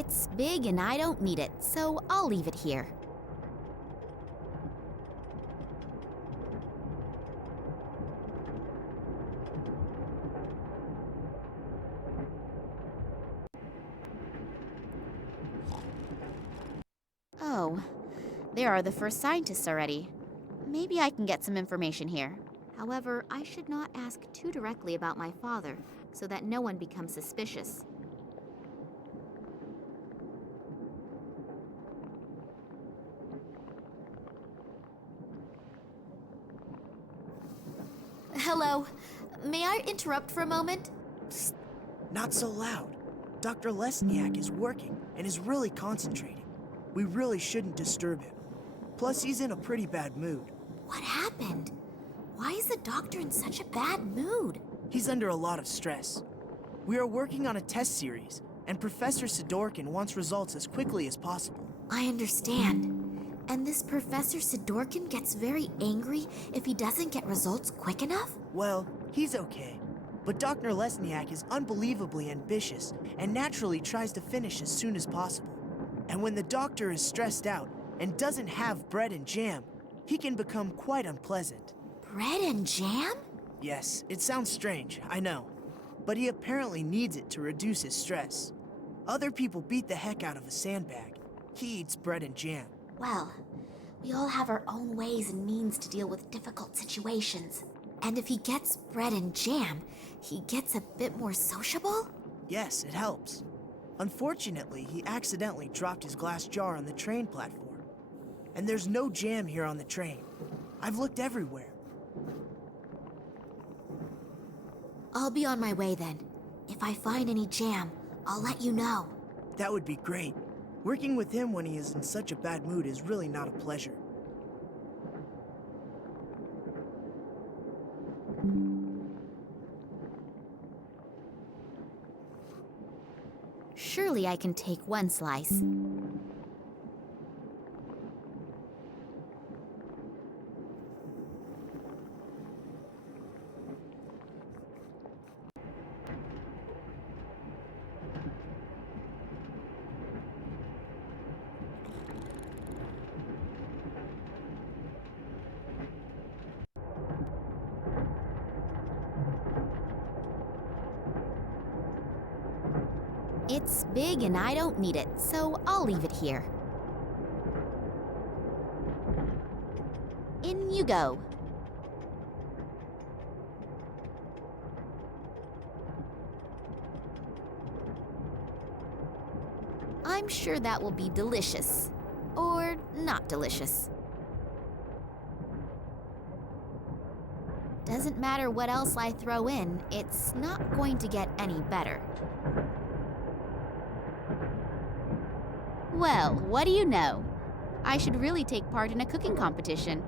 It's big and I don't need it, so I'll leave it here. Oh, there are the first scientists already. Maybe I can get some information here. However, I should not ask too directly about my father, so that no one becomes suspicious. Hello. May I interrupt for a moment? Psst, not so loud. Dr. Lesniak is working and is really concentrating. We really shouldn't disturb him. Plus, he's in a pretty bad mood. What happened? Why is the doctor in such a bad mood? He's under a lot of stress. We are working on a test series, and Professor Sidorkin wants results as quickly as possible. I understand. And this Professor Sidorkin gets very angry if he doesn't get results quick enough? Well, he's okay. But Dr. Lesniak is unbelievably ambitious and naturally tries to finish as soon as possible. And when the doctor is stressed out and doesn't have bread and jam, he can become quite unpleasant. Bread and jam? Yes, it sounds strange, I know. But he apparently needs it to reduce his stress. Other people beat the heck out of a sandbag. He eats bread and jam. Well, we all have our own ways and means to deal with difficult situations. And if he gets bread and jam, he gets a bit more sociable? Yes, it helps. Unfortunately, he accidentally dropped his glass jar on the train platform. And there's no jam here on the train. I've looked everywhere. I'll be on my way then. If I find any jam, I'll let you know. That would be great. Working with him when he is in such a bad mood is really not a pleasure. Surely I can take one slice. It's big and I don't need it, so I'll leave it here. In you go. I'm sure that will be delicious. Or not delicious. Doesn't matter what else I throw in, it's not going to get any better. Well, what do you know? I should really take part in a cooking competition.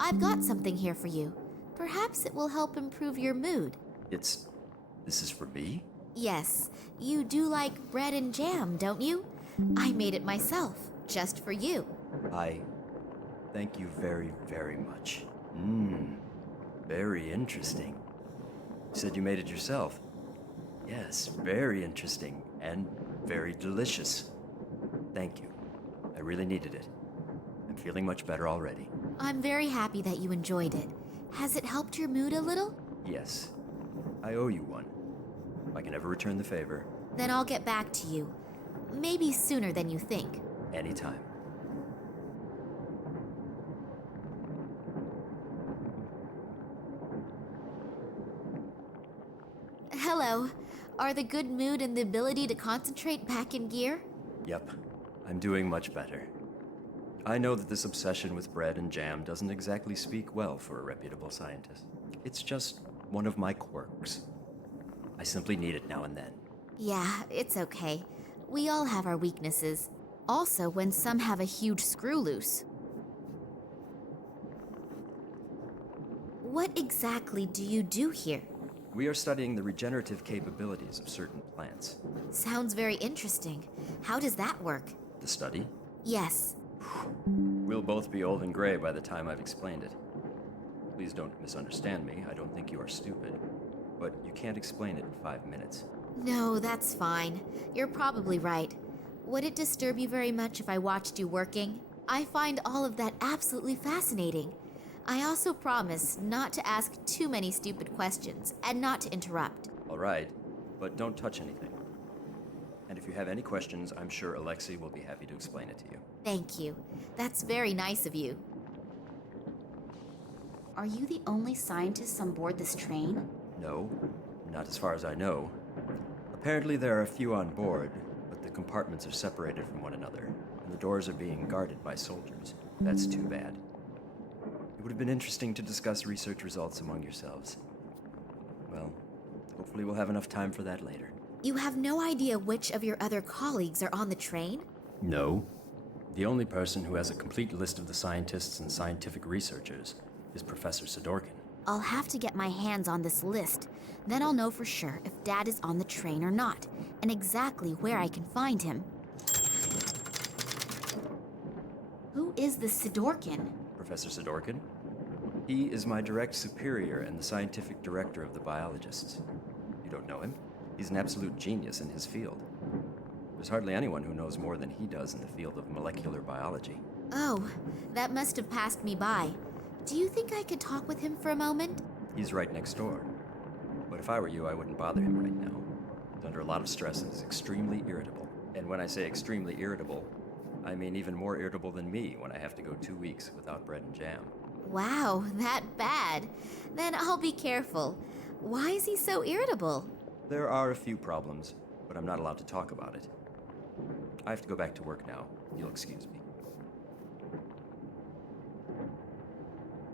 I've got something here for you. Perhaps it will help improve your mood. This is for me? Yes, you do like bread and jam, don't you? I made it myself, just for you. Thank you very, very much. Very interesting. You said you made it yourself. Yes, very interesting and very delicious. Thank you. I really needed it. I'm feeling much better already. I'm very happy that you enjoyed it. Has it helped your mood a little? Yes. I owe you one. If I can ever return the favor. Then I'll get back to you. Maybe sooner than you think. Anytime. Hello. Are the good mood and the ability to concentrate back in gear? Yep. I'm doing much better. I know that this obsession with bread and jam doesn't exactly speak well for a reputable scientist. It's just one of my quirks. I simply need it now and then. Yeah, it's okay. We all have our weaknesses. Also, when some have a huge screw loose. What exactly do you do here? We are studying the regenerative capabilities of certain plants. plants. Sounds very interesting. How does that work? The study? Yes. We'll both be old and gray by the time I've explained it. Please don't misunderstand me. I don't think you are stupid. But you can't explain it in 5 minutes. No, that's fine. You're probably right. Would it disturb you very much if I watched you working? I find all of that absolutely fascinating. I also promise not to ask too many stupid questions and not to interrupt. All right, but don't touch anything. And if you have any questions, I'm sure Alexei will be happy to explain it to you. Thank you. That's very nice of you. Are you the only scientists on board this train? No, not as far as I know. Apparently there are a few on board, but the compartments are separated from one another, and the doors are being guarded by soldiers. That's too bad. It would have been interesting to discuss research results among yourselves. Well, hopefully we'll have enough time for that later. You have no idea which of your other colleagues are on the train? No. The only person who has a complete list of the scientists and scientific researchers is Professor Sidorkin. I'll have to get my hands on this list. Then I'll know for sure if Dad is on the train or not, and exactly where I can find him. Who is this Sidorkin? Professor Sidorkin? He is my direct superior and the scientific director of the biologists. You don't know him? He's an absolute genius in his field. There's hardly anyone who knows more than he does in the field of molecular biology. Oh, that must have passed me by. Do you think I could talk with him for a moment? He's right next door. But if I were you, I wouldn't bother him right now. He's under a lot of stress and is extremely irritable. And when I say extremely irritable, I mean even more irritable than me when I have to go 2 weeks without bread and jam. Wow, that bad. Then I'll be careful. Why is he so irritable? There are a few problems, but I'm not allowed to talk about it. I have to go back to work now. You'll excuse me.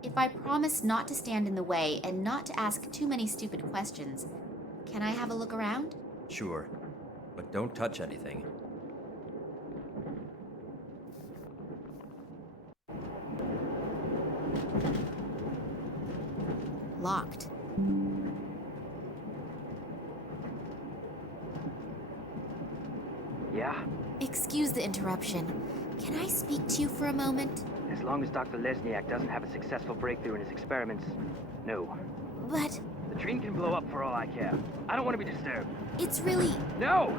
If I promise not to stand in the way and not to ask too many stupid questions, can I have a look around? Sure, but don't touch anything. Locked. Yeah? Excuse the interruption. Can I speak to you for a moment? As long as Dr. Lesniak doesn't have a successful breakthrough in his experiments, no. But The train can blow up for all I care. I don't want to be disturbed. it's really... No!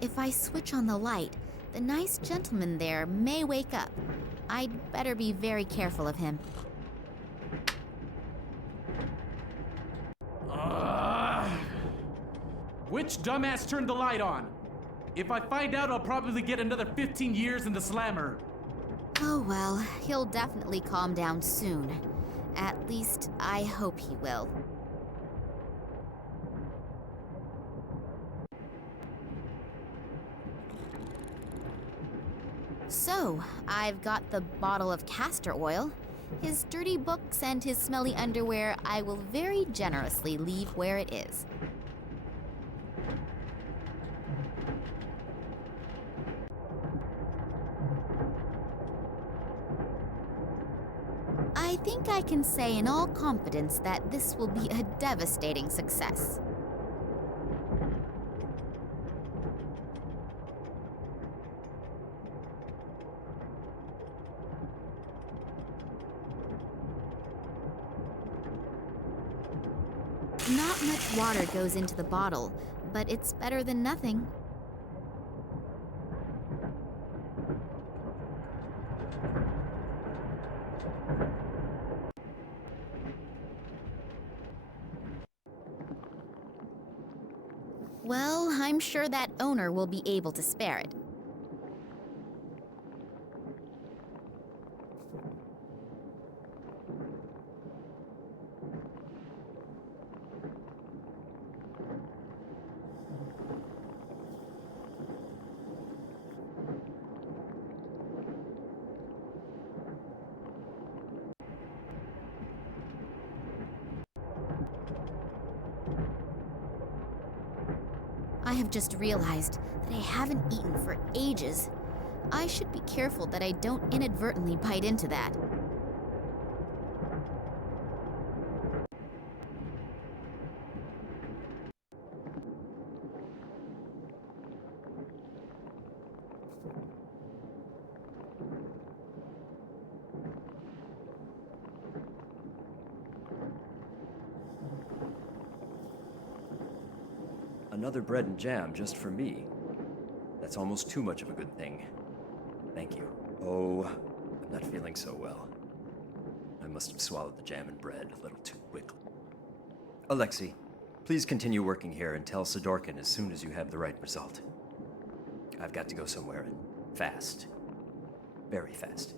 If I switch on the light, the nice gentleman there may wake up. I'd better be very careful of him. Which dumbass turned the light on? If I find out, I'll probably get another 15 years in the slammer. Oh well, he'll definitely calm down soon. At least, I hope he will. So, I've got the bottle of castor oil. His dirty books and his smelly underwear I will very generously leave where it is. I think I can say in all confidence that this will be a devastating success. Not much water goes into the bottle, but it's better than nothing. Well, I'm sure that owner will be able to spare it. I have just realized that I haven't eaten for ages. I should be careful that I don't inadvertently bite into that. Another bread and jam just for me. That's almost too much of a good thing. Thank you. Oh, I'm not feeling so well. I must have swallowed the jam and bread a little too quickly. Alexei, please continue working here and tell Sidorkin as soon as you have the right result. I've got to go somewhere and fast. Very fast.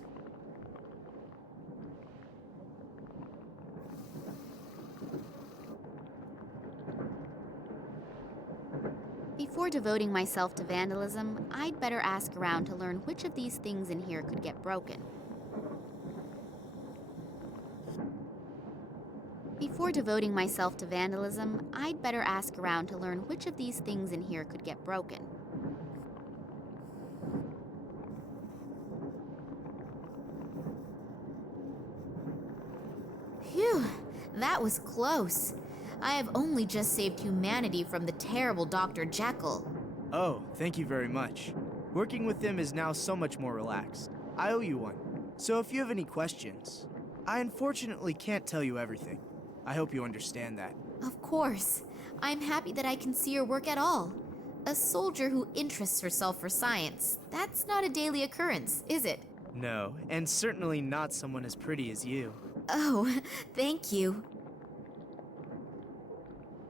Before devoting myself to vandalism, I'd better ask around to learn which of these things in here could get broken. Before devoting myself to vandalism, I'd better ask around to learn which of these things in here could get broken. Phew, that was close. I have only just saved humanity from the terrible Dr. Jekyll. Oh, thank you very much. Working with him is now so much more relaxed. I owe you one. So if you have any questions, I unfortunately can't tell you everything. I hope you understand that. Of course. I'm happy that I can see your work at all. A soldier who interests herself for science, that's not a daily occurrence, is it? No, and certainly not someone as pretty as you. Oh, thank you.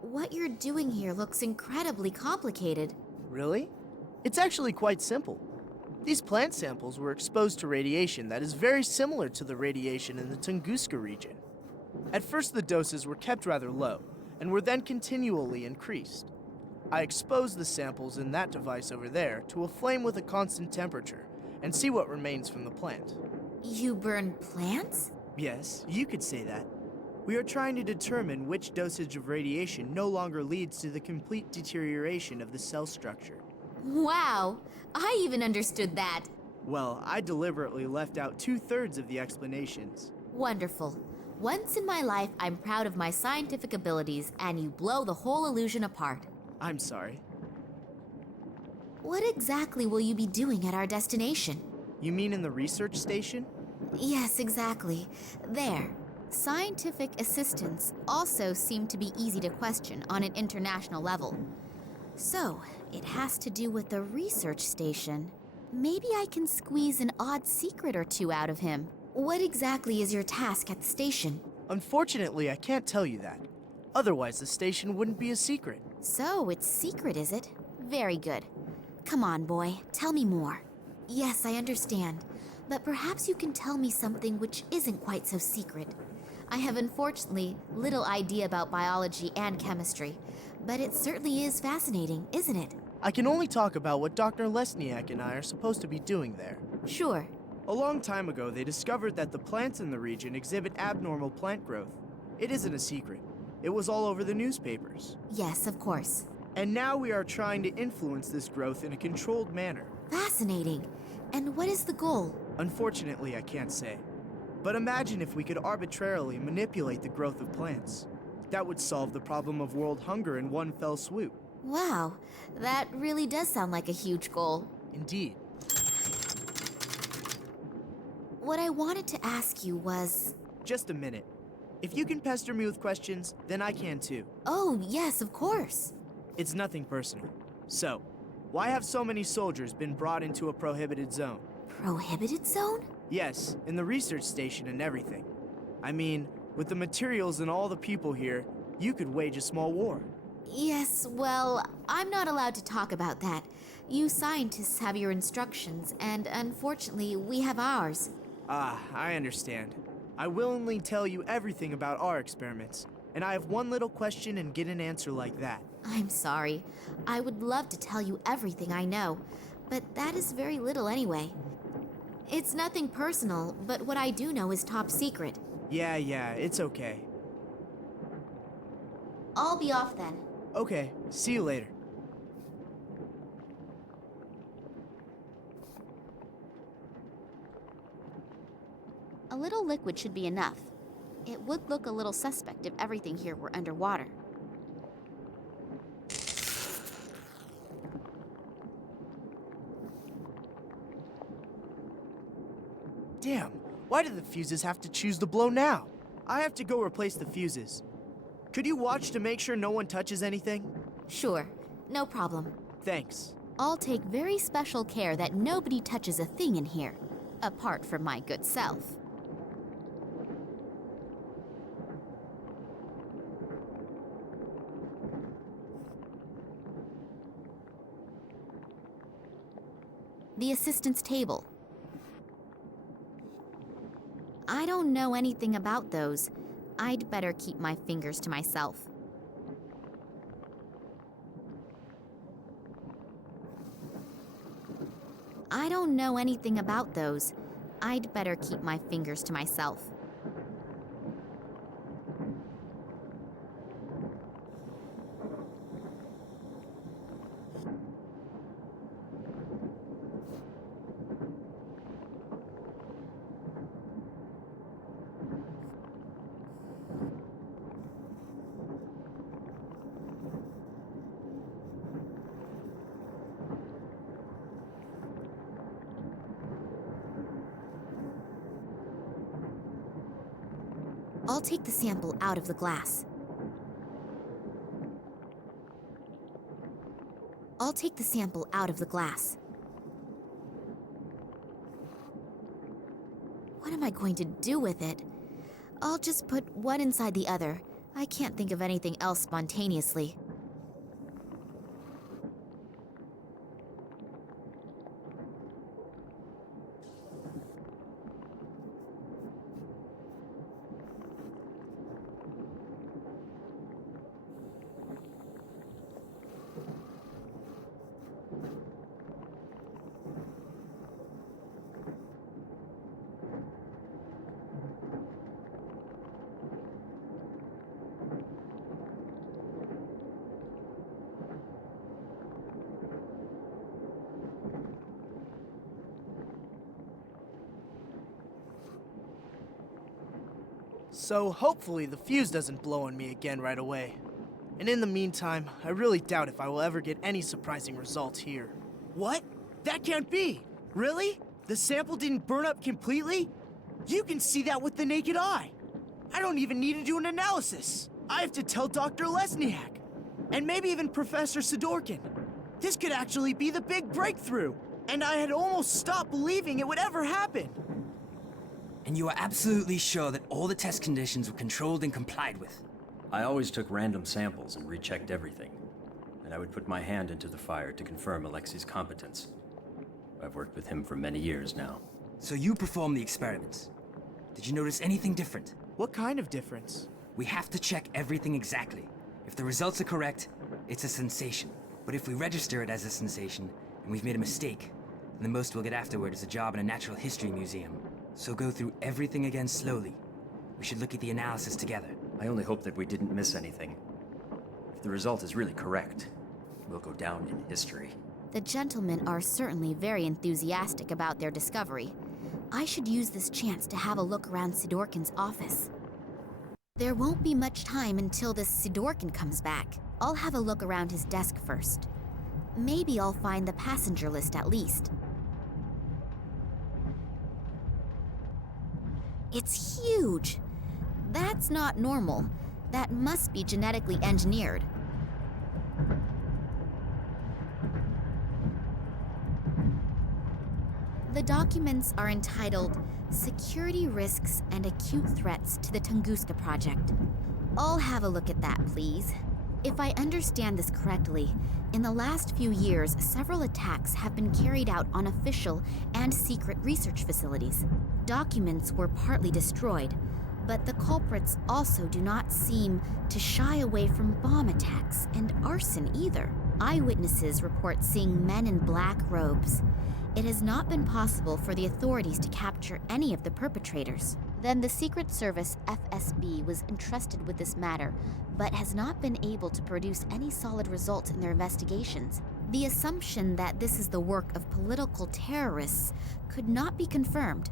What you're doing here looks incredibly complicated. Really? It's actually quite simple. These plant samples were exposed to radiation that is very similar to the radiation in the Tunguska region. At first the doses were kept rather low, and were then continually increased. I exposed the samples in that device over there to a flame with a constant temperature, and see what remains from the plant. You burn plants? Yes, you could say that. We are trying to determine which dosage of radiation no longer leads to the complete deterioration of the cell structure. Wow, I even understood that. Well, I deliberately left out 2/3 of the explanations. Wonderful. Once in my life, I'm proud of my scientific abilities, and you blow the whole illusion apart. I'm sorry. What exactly will you be doing at our destination? You mean in the research station? Yes, exactly. There. Scientific assistants also seem to be easy to question on an international level. So, it has to do with the research station. Maybe I can squeeze an odd secret or two out of him. What exactly is your task at the station? Unfortunately, I can't tell you that. Otherwise, the station wouldn't be a secret. So, it's secret, is it? Very good. Come on, boy, tell me more. Yes, I understand, but perhaps you can tell me something which isn't quite so secret. I have unfortunately little idea about biology and chemistry, but it certainly is fascinating, isn't it? I can only talk about what Dr. Lesniak and I are supposed to be doing there. Sure. A long time ago, they discovered that the plants in the region exhibit abnormal plant growth. It isn't a secret. It was all over the newspapers. Yes, of course. And now we are trying to influence this growth in a controlled manner. Fascinating. And what is the goal? Unfortunately, I can't say. But imagine if we could arbitrarily manipulate the growth of plants. That would solve the problem of world hunger in one fell swoop. Wow, that really does sound like a huge goal. Indeed. What I wanted to ask you was... Just a minute. If you can pester me with questions, then I can too. Oh, yes, of course. It's nothing personal. So, why have so many soldiers been brought into a prohibited zone? Prohibited zone? Yes, in the research station and everything. I mean, with the materials and all the people here, you could wage a small war. Yes, well, I'm not allowed to talk about that. You scientists have your instructions, and unfortunately, we have ours. I understand. I willingly tell you everything about our experiments, and I have one little question and get an answer like that. I'm sorry. I would love to tell you everything I know, but that is very little anyway. It's nothing personal, but what I do know is top secret. Yeah, it's okay. I'll be off then. Okay, see you later. A little liquid should be enough. It would look a little suspect if everything here were underwater. Damn, why did the fuses have to choose to blow now? I have to go replace the fuses. Could you watch to make sure no one touches anything? Sure, no problem. Thanks. I'll take very special care that nobody touches a thing in here, apart from my good self. The assistant's table. I don't know anything about those. I'd better keep my fingers to myself. I don't know anything about those. I'd better keep my fingers to myself. I'll take the sample out of the glass. I'll take the sample out of the glass. What am I going to do with it? I'll just put one inside the other. I can't think of anything else spontaneously. So hopefully the fuse doesn't blow on me again right away. And in the meantime, I really doubt if I will ever get any surprising results here. What? That can't be! Really? The sample didn't burn up completely? You can see that with the naked eye! I don't even need to do an analysis! I have to tell Dr. Lesniak! And maybe even Professor Sidorkin. This could actually be the big breakthrough! And I had almost stopped believing it would ever happen! And you are absolutely sure that all the test conditions were controlled and complied with? I always took random samples and rechecked everything. And I would put my hand into the fire to confirm Alexei's competence. I've worked with him for many years now. So you performed the experiments. Did you notice anything different? What kind of difference? We have to check everything exactly. If the results are correct, it's a sensation. But if we register it as a sensation, and we've made a mistake, then the most we'll get afterward is a job in a natural history museum. So go through everything again slowly. We should look at the analysis together. I only hope that we didn't miss anything. If the result is really correct, we'll go down in history. The gentlemen are certainly very enthusiastic about their discovery. I should use this chance to have a look around Sidorkin's office. There won't be much time until this Sidorkin comes back. I'll have a look around his desk first. Maybe I'll find the passenger list at least. It's huge! That's not normal. That must be genetically engineered. The documents are entitled Security Risks and Acute Threats to the Tunguska Project. I'll have a look at that, please. If I understand this correctly, in the last few years, several attacks have been carried out on official and secret research facilities. Documents were partly destroyed, but the culprits also do not seem to shy away from bomb attacks and arson either. Eyewitnesses report seeing men in black robes. It has not been possible for the authorities to capture any of the perpetrators. Then the Secret Service FSB was entrusted with this matter, but has not been able to produce any solid results in their investigations. The assumption that this is the work of political terrorists could not be confirmed.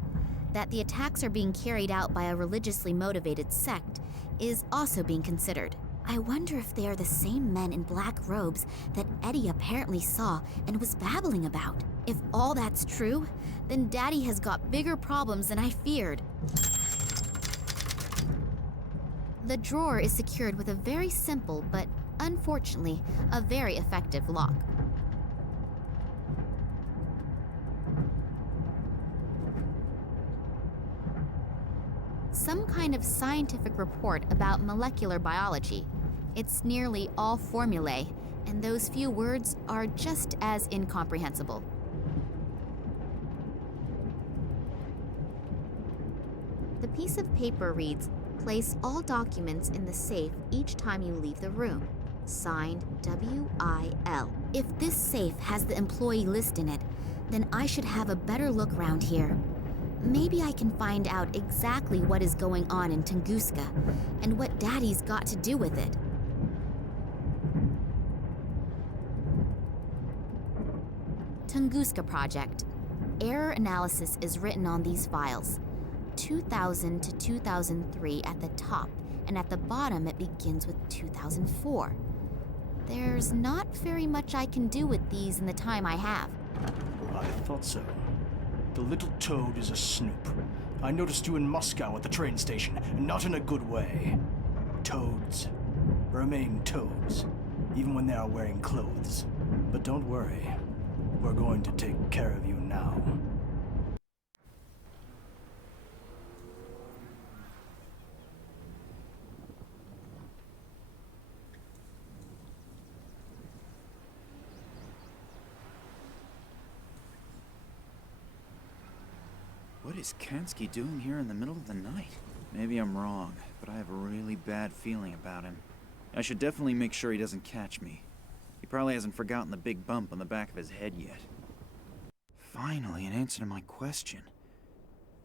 That the attacks are being carried out by a religiously motivated sect is also being considered. I wonder if they are the same men in black robes that Eddie apparently saw and was babbling about. If all that's true, then Daddy has got bigger problems than I feared. The drawer is secured with a very simple, but unfortunately, a very effective lock. Some kind of scientific report about molecular biology. It's nearly all formulae, and those few words are just as incomprehensible. The piece of paper reads, "Place all documents in the safe each time you leave the room. Signed, W.I.L." If this safe has the employee list in it, then I should have a better look around here. Maybe I can find out exactly what is going on in Tunguska and what Daddy's got to do with it. Tunguska Project. Error analysis is written on these files. 2000 to 2003 at the top, and at the bottom it begins with 2004. There's not very much I can do with these in the time I have. I thought so. The little toad is a snoop. I noticed you in Moscow at the train station, not in a good way. Toads remain toads, even when they are wearing clothes. But don't worry, we're going to take care of you now. What is Kansky doing here in the middle of the night? Maybe I'm wrong, but I have a really bad feeling about him. I should definitely make sure he doesn't catch me. He probably hasn't forgotten the big bump on the back of his head yet. Finally, an answer to my question.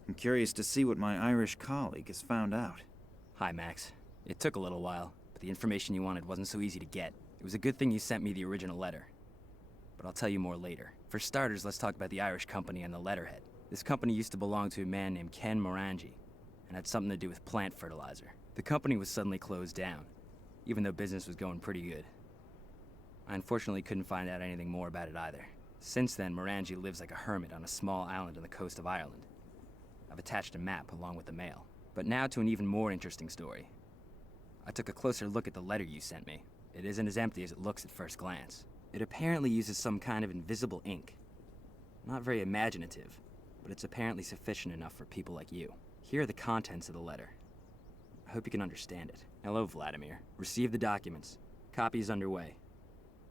I'm curious to see what my Irish colleague has found out. Hi, Max. It took a little while, but the information you wanted wasn't so easy to get. It was a good thing you sent me the original letter. But I'll tell you more later. For starters, let's talk about the Irish company and the letterhead. This company used to belong to a man named Ken Morangi, and had something to do with plant fertilizer. The company was suddenly closed down, even though business was going pretty good. I unfortunately couldn't find out anything more about it either. Since then, Morangi lives like a hermit on a small island on the coast of Ireland. I've attached a map along with the mail. But now to an even more interesting story. I took a closer look at the letter you sent me. It isn't as empty as it looks at first glance. It apparently uses some kind of invisible ink. Not very imaginative, but it's apparently sufficient enough for people like you. Here are the contents of the letter. I hope you can understand it. Hello, Vladimir. Receive the documents. Copy is underway.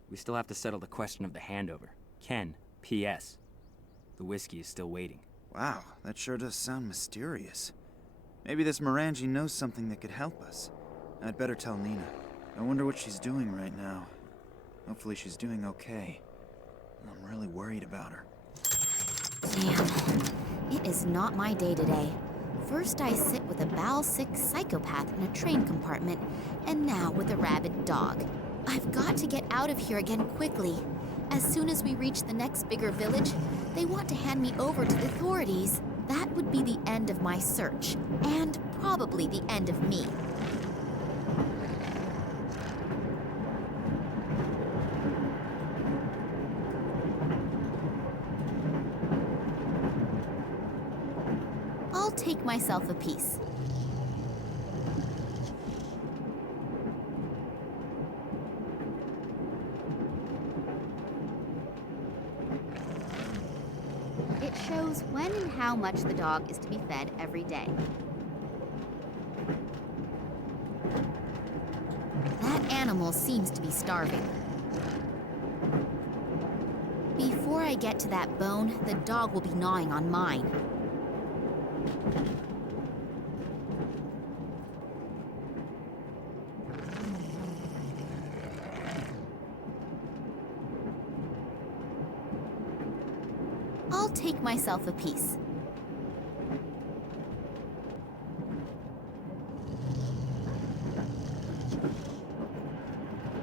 We still have to settle the question of the handover. Ken, P.S. The whiskey is still waiting. Wow, that sure does sound mysterious. Maybe this Morangi knows something that could help us. I'd better tell Nina. I wonder what she's doing right now. Hopefully she's doing okay. I'm really worried about her. Damn. It is not my day today. First I sit with a bowel-sick psychopath in a train compartment, and now with a rabid dog. I've got to get out of here again quickly. As soon as we reach the next bigger village, they want to hand me over to the authorities. That would be the end of my search, and probably the end of me. I'll take myself a piece. It shows when and how much the dog is to be fed every day. That animal animal seems to be starving. Before I get to that bone, the dog will be gnawing on mine. I'll take myself a piece.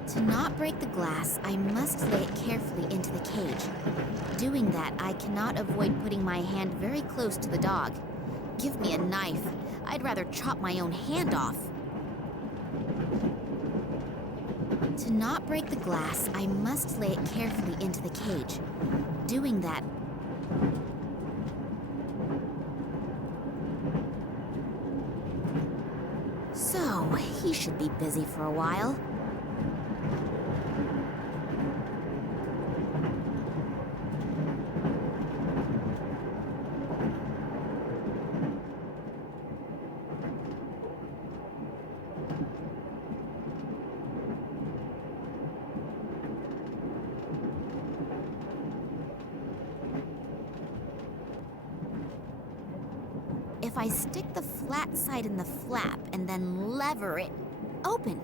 To not break the glass, I must lay it carefully into the cage. Doing that, I cannot avoid putting my hand very close to the dog. Give me a knife. I'd rather chop my own hand off. To not break the glass, I must lay it carefully into the cage. Doing that, so, he should be busy for a while. If I stick the flat side in the flap and then lever it open.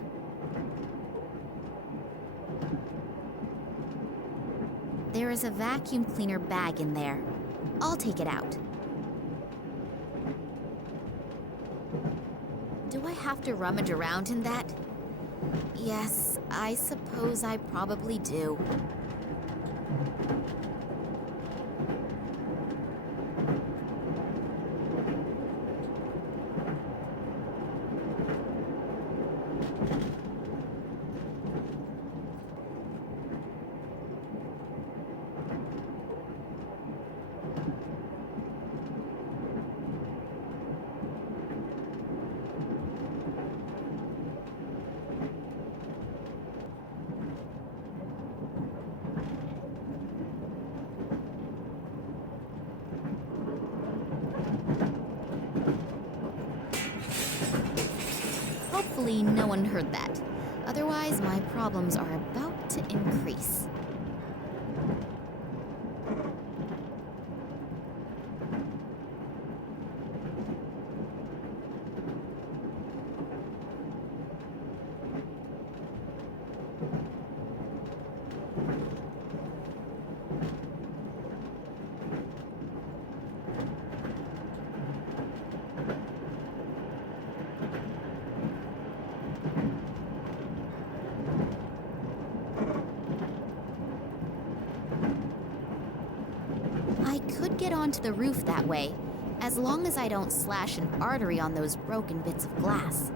There is a vacuum cleaner bag in there. I'll take it out. Do I have to rummage around in that? Yes, I suppose I probably do. Hopefully no one heard that. Otherwise, my problems are about to increase. I could get onto the roof that way, as long as I don't slash an artery on those broken bits of glass.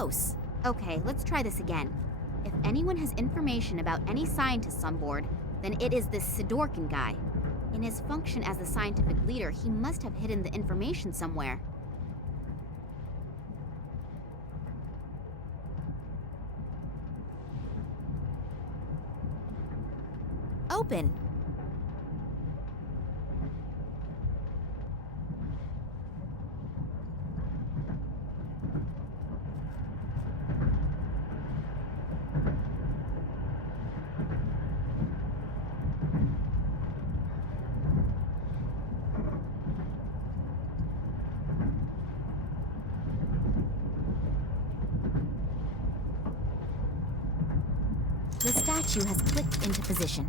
close. Okay, let's try this again. If anyone has information about any scientists on board, then it is this Sidorkin guy. In his function as the scientific leader, he must have hidden the information somewhere. Open. The statue has clicked into position.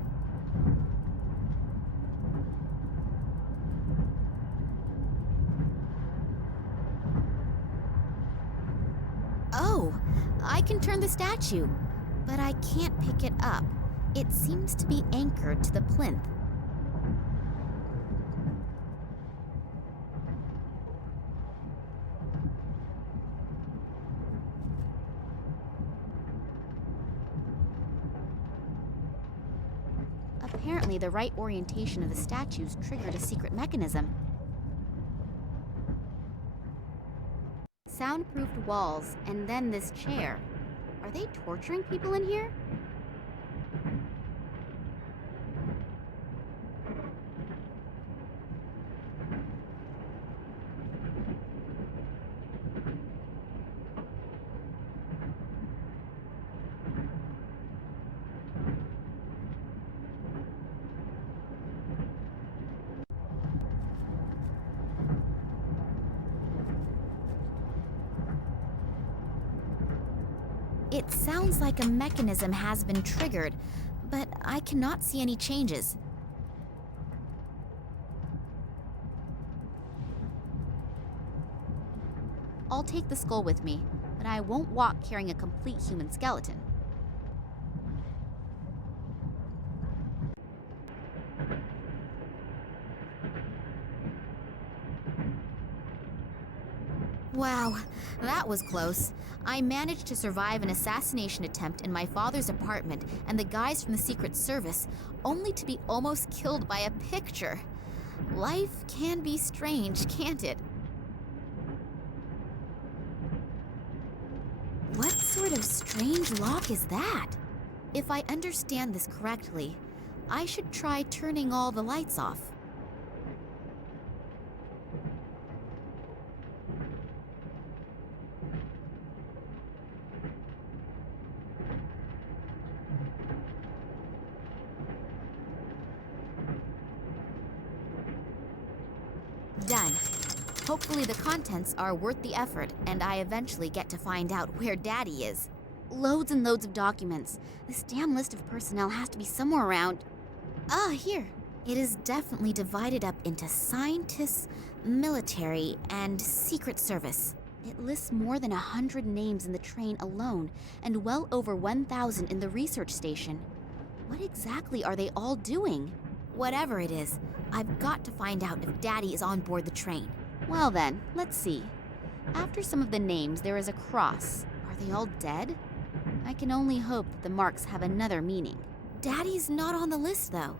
Oh, I can turn the statue, but I can't pick it up. It seems to be anchored to the plinth. Apparently, the right orientation of the statues triggered a secret mechanism. Soundproofed walls, and then this chair. Are they torturing people in here? It sounds like a mechanism has been triggered, but I cannot see any changes. I'll take the skull with me, but I won't walk carrying a complete human skeleton. Wow, that was close. I managed to survive an assassination attempt in my father's apartment and the guys from the Secret Service, only to be almost killed by a picture. Life can be strange, can't it? What sort of strange lock is that? If I understand this correctly, I should try turning all the lights off. Done. Hopefully the contents are worth the effort, and I eventually get to find out where Daddy is. Loads and loads of documents. This damn list of personnel has to be somewhere around. Ah, here. It is definitely divided up into scientists, military, and Secret Service. It lists more than 100 names in the train alone, and well over 1,000 in the research station. What exactly are they all doing? Whatever it is, I've got to find out if Daddy is on board the train. Well then, let's see. After some of the names, there is a cross. Are they all dead? I can only hope that the marks have another meaning. Daddy's not on the list, though.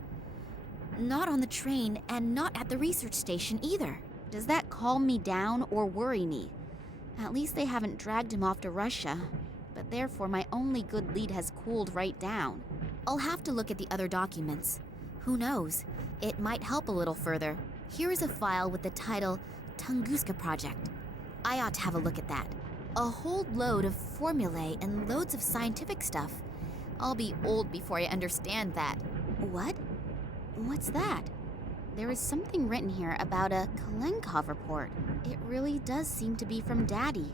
Not on the train, and not at the research station either. Does that calm me down or worry me? At least they haven't dragged him off to Russia, but therefore my only good lead has cooled right down. I'll have to look at the other documents. Who knows? It might help a little further. Here is a file with the title Tunguska Project. I ought to have a look at that. A whole load of formulae and loads of scientific stuff. I'll be old before I understand that. What? What's that? There is something written here about a Kalenkov report. It really does seem to be from Daddy.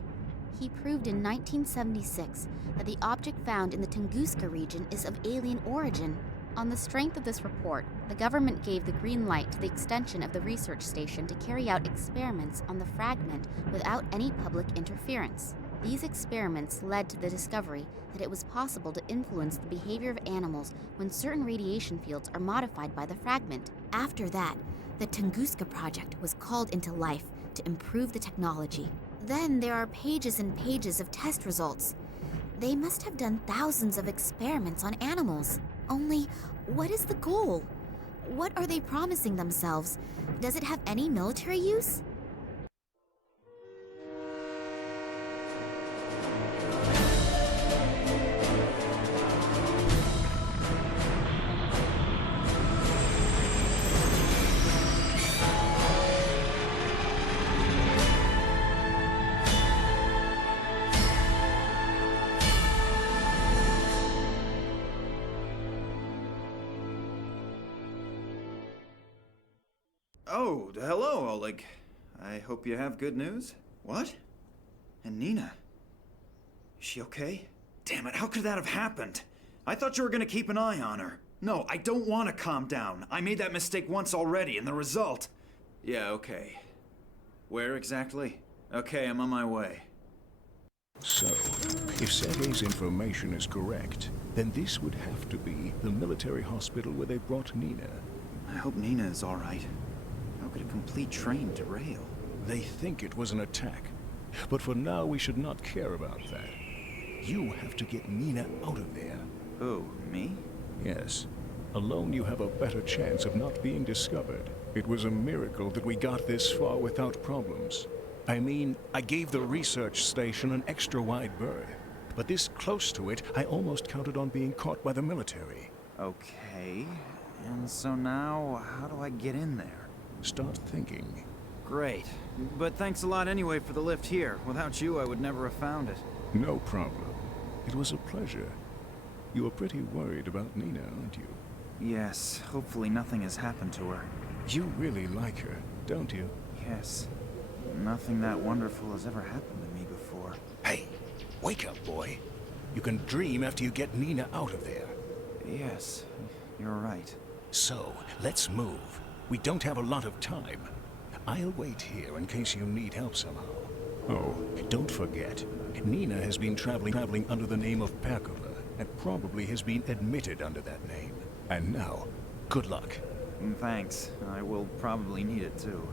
He proved in 1976 that the object found in the Tunguska region is of alien origin. On the strength of this report, the government gave the green light to the extension of the research station to carry out experiments on the fragment without any public interference. These experiments led to the discovery that it was possible to influence the behavior of animals when certain radiation fields are modified by the fragment. After that, the Tunguska Project was called into life to improve the technology. Then there are pages and pages of test results. They must have done thousands of experiments on animals. Only, what is the goal? What are they promising themselves? Does it have any military use? Oh, hello, Oleg. I hope you have good news. What? And Nina? Is she okay? Damn it, how could that have happened? I thought you were gonna keep an eye on her. No, I don't want to calm down. I made that mistake once already, and the result... Yeah, okay. Where exactly? Okay, I'm on my way. So, if Sergei's information is correct, then this would have to be the military hospital where they brought Nina. I hope Nina is all right. How could a complete train derail? They think it was an attack. But for now, we should not care about that. You have to get Nina out of there. Who, me? Yes. Alone you have a better chance of not being discovered. It was a miracle that we got this far without problems. I mean, I gave the research station an extra wide berth. But this close to it, I almost counted on being caught by the military. Okay. And so now, how do I get in there? Start thinking. Great. But thanks a lot anyway for the lift here. Without you, I would never have found it. No problem. It was a pleasure. You were pretty worried about Nina, aren't you? Yes. Hopefully nothing has happened to her. You really like her, don't you? Yes. Nothing that wonderful has ever happened to me before. Hey, wake up, boy. You can dream after you get Nina out of there. Yes, you're right. So, let's move. We don't have a lot of time. I'll wait here in case you need help somehow. Oh, don't forget, Nina has been traveling under the name of Pergola, and probably has been admitted under that name. And now, good luck. Thanks. I will probably need it too.